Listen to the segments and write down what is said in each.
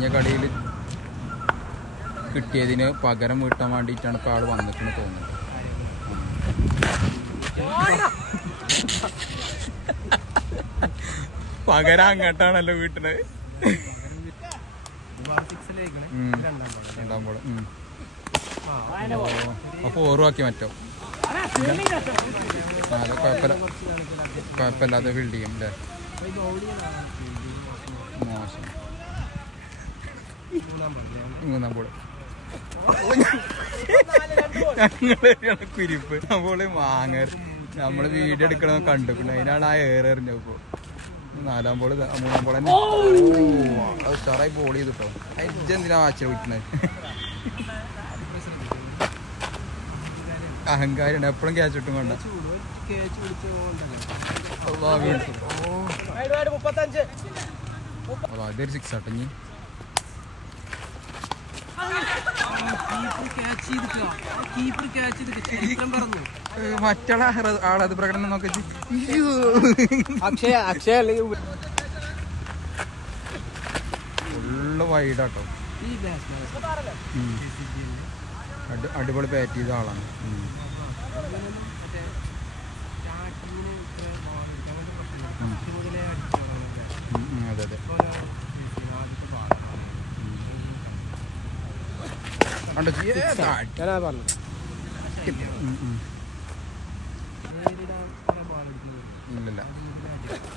കഴിഞ്ഞ കളിയിൽ കിട്ടിയതിന് പകരം വീട്ടാൻ വേണ്ടിയിട്ടാണ് ഇപ്പോൾ ആൾ വന്നിട്ടെന്ന് തോന്നുന്നത്. പകരം അങ്ങോട്ടാണല്ലോ വീട്ടില്. രണ്ടാം ബോള് അപ്പോൾ ഓറുവാക്കി മാറ്റോ. അത് കുഴപ്പമില്ലാതെ ഫീൽഡ് ചെയ്യും അല്ലേ. മോശം. മൂന്നാം ബോള് ഞങ്ങള് കുരിപ്പ് നമ്മള് വാങ്ങർ നമ്മള് വീഡിയോ എടുക്കണമെന്ന് കണ്ടു. പിന്നെ അതിനാണ് ആ എറിഞ്ഞപ്പോ. നാലാം ബോള് മൂന്നാം ബോൾ തന്നെ അത് ഉഷാറായി ബോൾ ചെയ്തിട്ടോ. എന്തിനാ ആച്ച വിട്ടുന്നത്. അഹങ്കാരം എപ്പോഴും ക്യാച്ച് കിട്ടും കൊണ്ട് അതൊരു സിക്സ് ആട്ടോ. ഇനി മറ്റുള്ള ആളത് പ്രകടനം നോക്കി ഫുള്ള് വൈഡാട്ടോ. അടിപൊളി ബാറ്റ് ചെയ്ത ആളാണ്. അതെ അതെ. ഇല്ലല്ല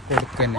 കൊടുക്കന്നെ.